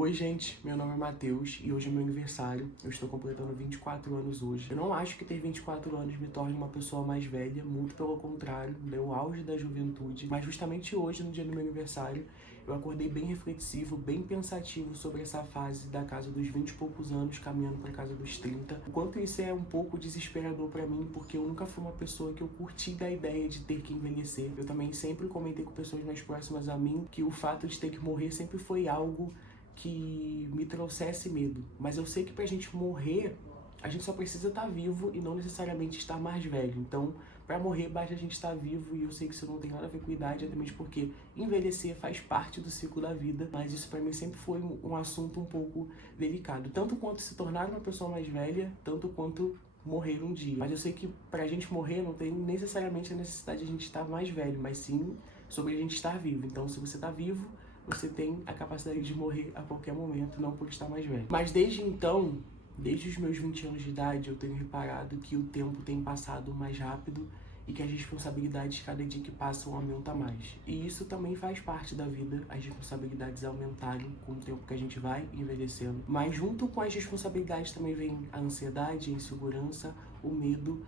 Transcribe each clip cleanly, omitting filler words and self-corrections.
Oi gente, meu nome é Matheus e hoje é meu aniversário. Eu estou completando 24 anos hoje. Eu não acho que ter 24 anos me torne uma pessoa mais velha, muito pelo contrário, é o auge da juventude. Mas justamente hoje, no dia do meu aniversário, eu acordei bem reflexivo, bem pensativo sobre essa fase da casa dos 20 e poucos anos, caminhando para casa dos 30. O quanto isso é um pouco desesperador para mim, porque eu nunca fui uma pessoa que eu curti da ideia de ter que envelhecer. Eu também sempre comentei com pessoas mais próximas a mim que o fato de ter que morrer sempre foi algo que me trouxesse medo. Mas eu sei que pra gente morrer, a gente só precisa estar vivo e não necessariamente estar mais velho. Então, pra morrer, basta a gente estar vivo, e eu sei que isso não tem nada a ver com idade, até mesmo porque envelhecer faz parte do ciclo da vida, mas isso pra mim sempre foi um assunto um pouco delicado. Tanto quanto se tornar uma pessoa mais velha, tanto quanto morrer um dia. Mas eu sei que pra gente morrer não tem necessariamente a necessidade de a gente estar mais velho, mas sim sobre a gente estar vivo. Então, se você tá vivo, você tem a capacidade de morrer a qualquer momento, não por estar mais velho. Mas desde então, desde os meus 20 anos de idade, eu tenho reparado que o tempo tem passado mais rápido e que as responsabilidades, cada dia que passam, aumentam mais. E isso também faz parte da vida, as responsabilidades aumentarem com o tempo que a gente vai envelhecendo. Mas junto com as responsabilidades também vem a ansiedade, a insegurança, o medo,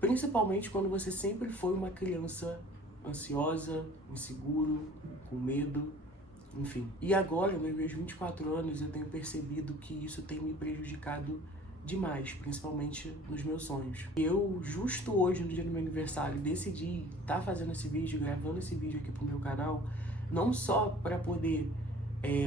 principalmente quando você sempre foi uma criança ansiosa, inseguro, com medo, enfim. E agora, nos meus 24 anos, eu tenho percebido que isso tem me prejudicado demais, principalmente nos meus sonhos. Eu, justo hoje, no dia do meu aniversário, decidi estar fazendo esse vídeo, gravando esse vídeo aqui pro meu canal, não só para poder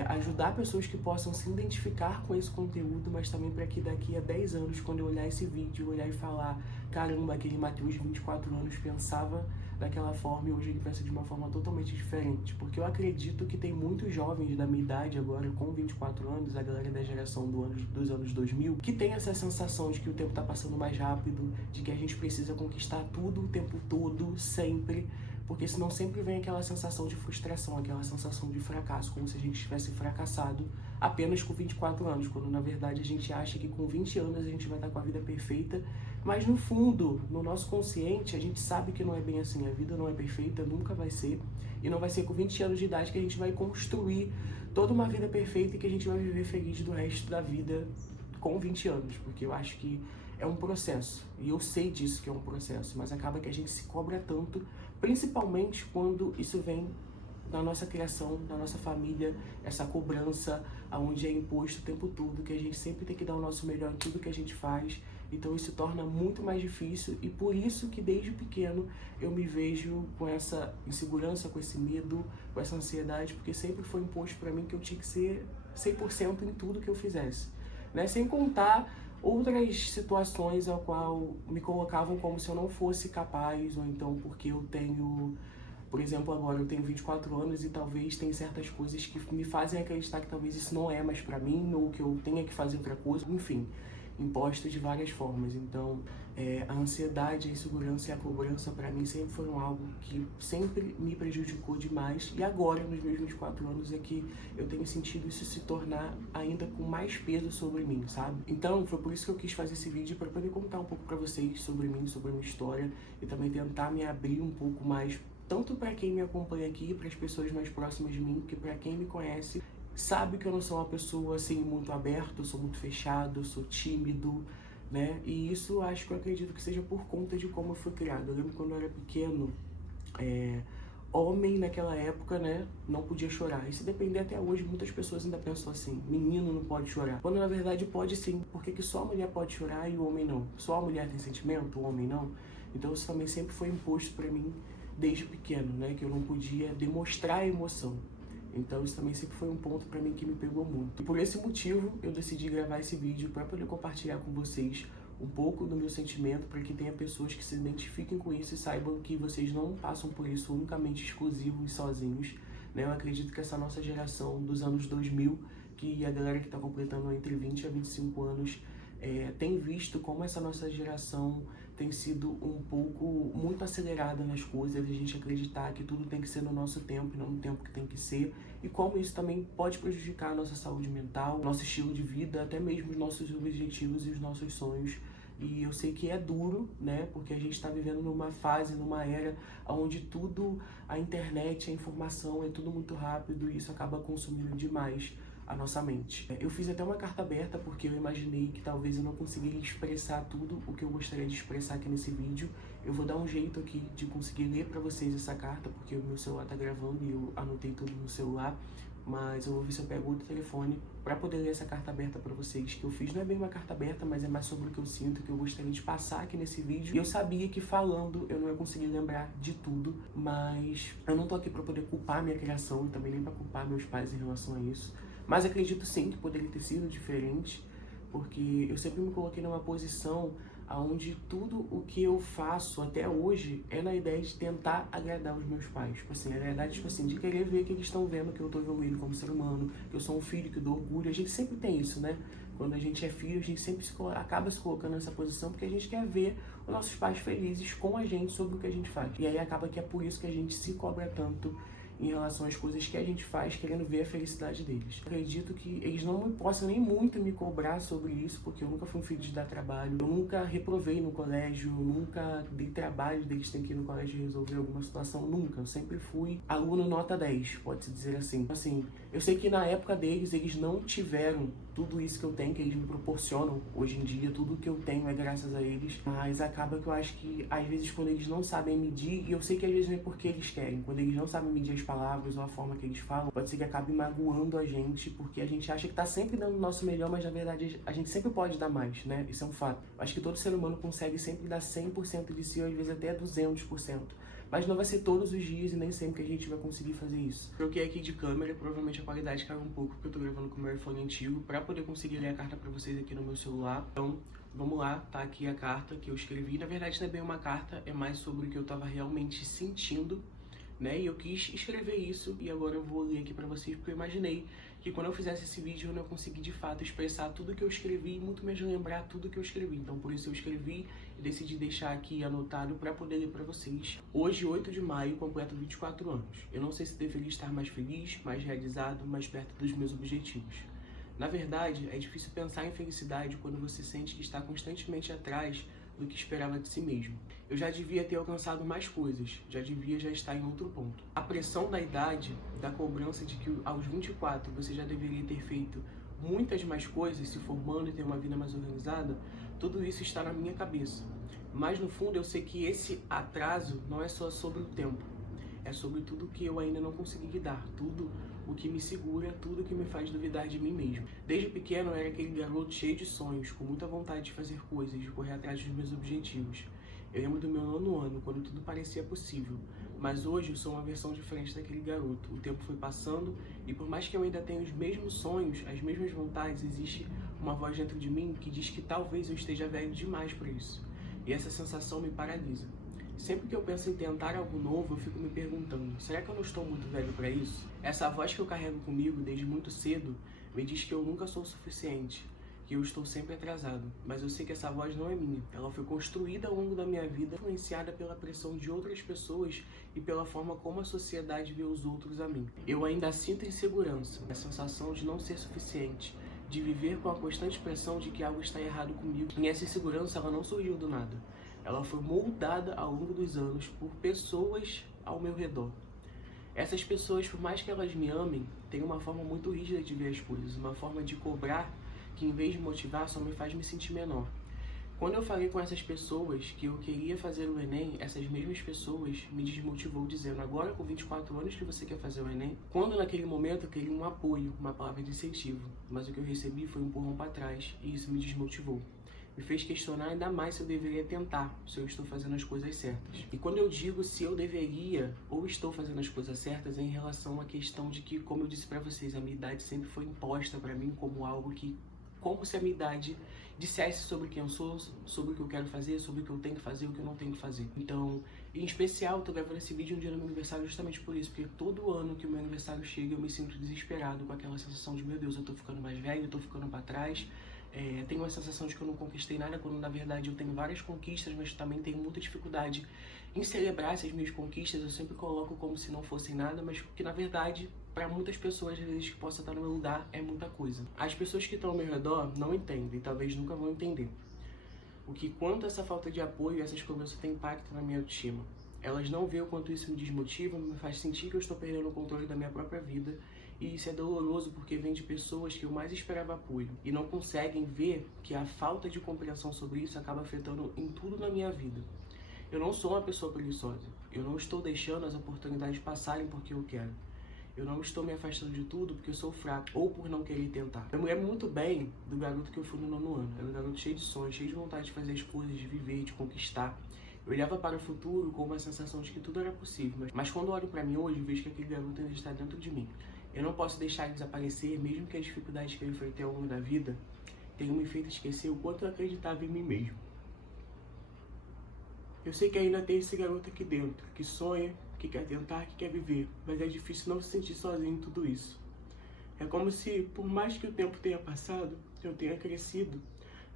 ajudar pessoas que possam se identificar com esse conteúdo, mas também para que daqui a 10 anos, quando eu olhar esse vídeo, olhar e falar: caramba, aquele Matheus de 24 anos pensava daquela forma e hoje ele pensa de uma forma totalmente diferente. Porque eu acredito que tem muitos jovens da minha idade agora, com 24 anos, a galera da geração dos anos 2000, que tem essa sensação de que o tempo tá passando mais rápido, de que a gente precisa conquistar tudo o tempo todo, sempre, porque senão sempre vem aquela sensação de frustração, aquela sensação de fracasso, como se a gente tivesse fracassado apenas com 24 anos, quando na verdade a gente acha que com 20 anos a gente vai estar com a vida perfeita, mas no fundo, no nosso consciente, a gente sabe que não é bem assim, a vida não é perfeita, nunca vai ser, e não vai ser com 20 anos de idade que a gente vai construir toda uma vida perfeita e que a gente vai viver feliz do resto da vida com 20 anos, porque eu acho que é um processo, e eu sei disso que é um processo, mas acaba que a gente se cobra tanto, principalmente quando isso vem da nossa criação, da nossa família, essa cobrança onde é imposto o tempo todo, que a gente sempre tem que dar o nosso melhor em tudo que a gente faz. Então isso torna muito mais difícil, e por isso que desde pequeno eu me vejo com essa insegurança, com esse medo, com essa ansiedade, porque sempre foi imposto para mim que eu tinha que ser 100% em tudo que eu fizesse, né? Sem contar outras situações ao qual me colocavam como se eu não fosse capaz, ou então porque eu tenho, por exemplo, agora eu tenho 24 anos e talvez tem certas coisas que me fazem acreditar que talvez isso não é mais pra mim, ou que eu tenha que fazer outra coisa, enfim, imposto de várias formas. Então, a ansiedade, a insegurança e a cobrança pra mim sempre foram algo que sempre me prejudicou demais, e agora, nos meus 24 anos, é que eu tenho sentido isso se tornar ainda com mais peso sobre mim, sabe? Então, foi por isso que eu quis fazer esse vídeo, para poder contar um pouco pra vocês sobre mim, sobre a minha história, e também tentar me abrir um pouco mais, tanto para quem me acompanha aqui, para as pessoas mais próximas de mim, porque para quem me conhece, sabe que eu não sou uma pessoa assim muito aberta, eu sou muito fechado, eu sou tímido, né? E isso acho que eu acredito que seja por conta de como eu fui criado. Eu lembro quando eu era pequeno, homem naquela época, né, não podia chorar. E se depender até hoje, muitas pessoas ainda pensam assim: menino não pode chorar. Quando na verdade pode sim, porque que só a mulher pode chorar e o homem não. Só a mulher tem sentimento, o homem não. Então isso também sempre foi imposto pra mim desde pequeno, né, que eu não podia demonstrar a emoção. Então isso também sempre foi um ponto pra mim que me pegou muito. E por esse motivo eu decidi gravar esse vídeo para poder compartilhar com vocês um pouco do meu sentimento, para que tenha pessoas que se identifiquem com isso e saibam que vocês não passam por isso unicamente exclusivos e sozinhos, né? Eu acredito que essa nossa geração dos anos 2000, que a galera que está completando entre 20 a 25 anos, tem visto como essa nossa geração tem sido um pouco muito acelerada nas coisas, a gente acreditar que tudo tem que ser no nosso tempo e não no tempo que tem que ser, e como isso também pode prejudicar a nossa saúde mental, nosso estilo de vida, até mesmo os nossos objetivos e os nossos sonhos. E eu sei que é duro, né, porque a gente está vivendo numa fase, numa era onde tudo, a internet, a informação, é tudo muito rápido, e isso acaba consumindo demais a nossa mente. Eu fiz até uma carta aberta porque eu imaginei que talvez eu não conseguiria expressar tudo o que eu gostaria de expressar aqui nesse vídeo. Eu vou dar um jeito aqui de conseguir ler pra vocês essa carta, porque o meu celular tá gravando e eu anotei tudo no celular. Mas eu vou ver se eu pego outro telefone pra poder ler essa carta aberta pra vocês. Que eu fiz não é bem uma carta aberta, mas é mais sobre o que eu sinto, que eu gostaria de passar aqui nesse vídeo. E eu sabia que falando eu não ia conseguir lembrar de tudo, mas eu não tô aqui pra poder culpar minha criação e também nem pra culpar meus pais em relação a isso. Mas acredito sim que poderia ter sido diferente, porque eu sempre me coloquei numa posição onde tudo o que eu faço até hoje é na ideia de tentar agradar os meus pais. Tipo assim, a verdade, tipo assim, de querer ver que eles estão vendo que eu tô evoluindo como ser humano, que eu sou um filho, que eu dou orgulho. A gente sempre tem isso, né? Quando a gente é filho, a gente sempre acaba se colocando nessa posição porque a gente quer ver os nossos pais felizes com a gente sobre o que a gente faz. E aí acaba que é por isso que a gente se cobra tanto em relação às coisas que a gente faz, querendo ver a felicidade deles. Acredito que eles não possam nem muito me cobrar sobre isso, porque eu nunca fui um filho de dar trabalho, eu nunca reprovei no colégio, eu nunca dei trabalho deles terem que ir no colégio resolver alguma situação, nunca. Eu sempre fui aluno nota 10, pode-se dizer assim. Assim, eu sei que na época deles, eles não tiveram tudo isso que eu tenho, que eles me proporcionam hoje em dia, tudo que eu tenho é graças a eles, mas acaba que eu acho que às vezes quando eles não sabem medir, e eu sei que às vezes não é porque eles querem, quando eles não sabem medir as palavras ou a forma que eles falam, pode ser que acabe magoando a gente, porque a gente acha que tá sempre dando o nosso melhor, mas na verdade a gente sempre pode dar mais, né? Isso é um fato. Eu acho que todo ser humano consegue sempre dar 100% de si, ou às vezes até 200%. Mas não vai ser todos os dias e nem sempre que a gente vai conseguir fazer isso. Troquei aqui de câmera, provavelmente a qualidade caiu um pouco, porque eu tô gravando com o meu iPhone antigo, pra poder conseguir ler a carta pra vocês aqui no meu celular. Então, vamos lá, tá aqui a carta que eu escrevi. Na verdade não é bem uma carta, é mais sobre o que eu tava realmente sentindo, né? E eu quis escrever isso e agora eu vou ler aqui pra vocês, porque eu imaginei que quando eu fizesse esse vídeo eu não consegui de fato expressar tudo que eu escrevi e muito menos lembrar tudo que eu escrevi. Então por isso eu escrevi e decidi deixar aqui anotado pra poder ler pra vocês. Hoje, 8 de maio, completo 24 anos. Eu não sei se deveria estar mais feliz, mais realizado, mais perto dos meus objetivos. Na verdade, é difícil pensar em felicidade quando você sente que está constantemente atrás do que esperava de si mesmo. Eu já devia ter alcançado mais coisas, já devia estar em outro ponto. A pressão da idade, da cobrança de que aos 24 você já deveria ter feito muitas mais coisas, se formando e ter uma vida mais organizada, tudo isso está na minha cabeça. Mas no fundo eu sei que esse atraso não é só sobre o tempo, é sobre tudo que eu ainda não consegui lidar, tudo o que me segura, tudo que me faz duvidar de mim mesmo. Desde pequeno eu era aquele garoto cheio de sonhos, com muita vontade de fazer coisas, de correr atrás dos meus objetivos. Eu lembro do meu 9º ano, quando tudo parecia possível, mas hoje eu sou uma versão diferente daquele garoto. O tempo foi passando e por mais que eu ainda tenha os mesmos sonhos, as mesmas vontades, existe uma voz dentro de mim que diz que talvez eu esteja velho demais para isso. E essa sensação me paralisa. Sempre que eu penso em tentar algo novo, eu fico me perguntando, será que eu não estou muito velho para isso? Essa voz que eu carrego comigo desde muito cedo me diz que eu nunca sou o suficiente, que eu estou sempre atrasado. Mas eu sei que essa voz não é minha. Ela foi construída ao longo da minha vida, influenciada pela pressão de outras pessoas e pela forma como a sociedade vê os outros a mim. Eu ainda sinto insegurança, a sensação de não ser suficiente, de viver com a constante pressão de que algo está errado comigo. E essa insegurança, ela não surgiu do nada. Ela foi moldada ao longo dos anos por pessoas ao meu redor. Essas pessoas, por mais que elas me amem, têm uma forma muito rígida de ver as coisas, uma forma de cobrar que, em vez de motivar, só me faz me sentir menor. Quando eu falei com essas pessoas que eu queria fazer o Enem, essas mesmas pessoas me desmotivou dizendo, agora com 24 anos que você quer fazer o Enem? Quando naquele momento eu queria um apoio, uma palavra de incentivo, mas o que eu recebi foi um empurrão para trás e isso me desmotivou. Me fez questionar ainda mais se eu deveria tentar, se eu estou fazendo as coisas certas. E quando eu digo se eu deveria ou estou fazendo as coisas certas, é em relação à questão de que, como eu disse pra vocês, a minha idade sempre foi imposta pra mim como algo que, como se a minha idade dissesse sobre quem eu sou, sobre o que eu quero fazer, sobre o que eu tenho que fazer e o que eu não tenho que fazer. Então, em especial, eu tô gravando esse vídeo um dia no meu aniversário justamente por isso, porque todo ano que o meu aniversário chega, eu me sinto desesperado com aquela sensação de, meu Deus, eu tô ficando mais velho, eu tô ficando pra trás. Tenho uma sensação de que eu não conquistei nada, quando na verdade eu tenho várias conquistas, mas também tenho muita dificuldade em celebrar essas minhas conquistas. Eu sempre coloco como se não fossem nada, mas que na verdade, para muitas pessoas, às vezes que possa estar no meu lugar, é muita coisa. As pessoas que estão ao meu redor não entendem, talvez nunca vão entender o que quanto essa falta de apoio e essas cobranças têm impacto na minha autoestima. Elas não veem o quanto isso me desmotiva, me faz sentir que eu estou perdendo o controle da minha própria vida E isso é doloroso porque vem de pessoas que eu mais esperava apoio e não conseguem ver que a falta de compreensão sobre isso acaba afetando em tudo na minha vida. Eu não sou uma pessoa preguiçosa. Eu não estou deixando as oportunidades passarem porque eu quero. Eu não estou me afastando de tudo porque eu sou fraco ou por não querer tentar. Eu me lembro muito bem do garoto que eu fui no 9º ano. Era um garoto cheio de sonhos, cheio de vontade de fazer as coisas, de viver, de conquistar. Eu olhava para o futuro com uma sensação de que tudo era possível. Mas quando olho para mim hoje, vejo que aquele garoto ainda está dentro de mim. Eu não posso deixar ele desaparecer, mesmo que as dificuldades que eu enfrentei ao longo da vida tenham me feito esquecer o quanto eu acreditava em mim mesmo. Eu sei que ainda tem esse garoto aqui dentro, que sonha, que quer tentar, que quer viver, mas é difícil não se sentir sozinho em tudo isso. É como se, por mais que o tempo tenha passado, eu tenha crescido,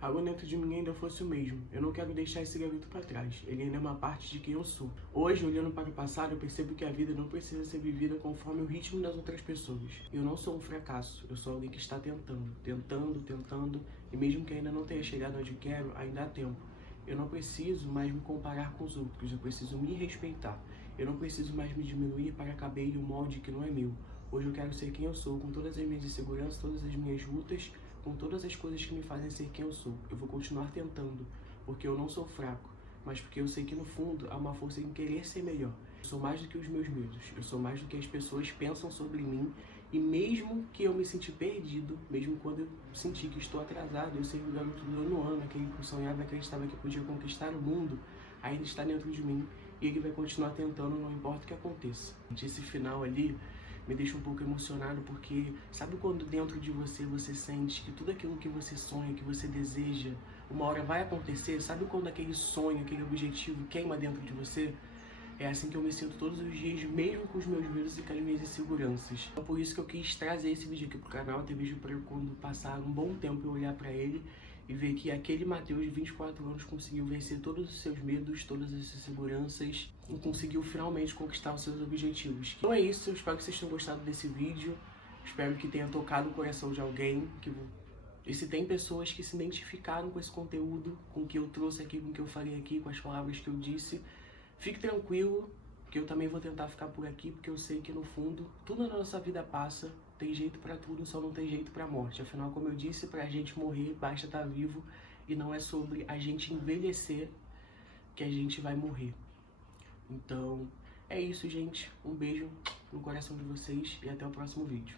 algo dentro de mim ainda fosse o mesmo. Eu não quero deixar esse garoto para trás, ele ainda é uma parte de quem eu sou. Hoje, olhando para o passado, eu percebo que a vida não precisa ser vivida conforme o ritmo das outras pessoas. Eu não sou um fracasso, eu sou alguém que está tentando, e mesmo que ainda não tenha chegado onde quero, ainda há tempo. Eu não preciso mais me comparar com os outros, eu preciso me respeitar. Eu não preciso mais me diminuir para caber em um molde que não é meu. Hoje eu quero ser quem eu sou, com todas as minhas inseguranças, todas as minhas lutas, com todas as coisas que me fazem ser quem eu sou. Eu vou continuar tentando, porque eu não sou fraco, mas porque eu sei que no fundo há uma força em querer ser melhor. Eu sou mais do que os meus medos, eu sou mais do que as pessoas pensam sobre mim, e mesmo que eu me senti perdido, mesmo quando eu senti que estou atrasado, eu sei que o garoto do 9º ano, aquele que sonhava e acreditava que podia conquistar o mundo, ainda está dentro de mim, e ele vai continuar tentando, não importa o que aconteça. Esse final ali me deixa um pouco emocionado, porque sabe quando dentro de você sente que tudo aquilo que você sonha, que você deseja, uma hora vai acontecer? Sabe quando aquele sonho, aquele objetivo queima dentro de você? É assim que eu me sinto todos os dias, mesmo com os meus medos e com as minhas inseguranças. Então, por isso que eu quis trazer esse vídeo aqui pro canal, ter vídeo para eu, quando passar um bom tempo, eu olhar para ele e ver que aquele Matheus de 24 anos conseguiu vencer todos os seus medos, todas as suas inseguranças e conseguiu finalmente conquistar os seus objetivos. Então é isso, eu espero que vocês tenham gostado desse vídeo, espero que tenha tocado o coração de alguém, e se tem pessoas que se identificaram com esse conteúdo, com o que eu trouxe aqui, com o que eu falei aqui, com as palavras que eu disse, fique tranquilo, que eu também vou tentar ficar por aqui, porque eu sei que no fundo, tudo na nossa vida passa, tem jeito pra tudo, só não tem jeito pra morte. Afinal, como eu disse, pra gente morrer, basta estar vivo, e não é sobre a gente envelhecer que a gente vai morrer. Então, é isso, gente. Um beijo no coração de vocês e até o próximo vídeo.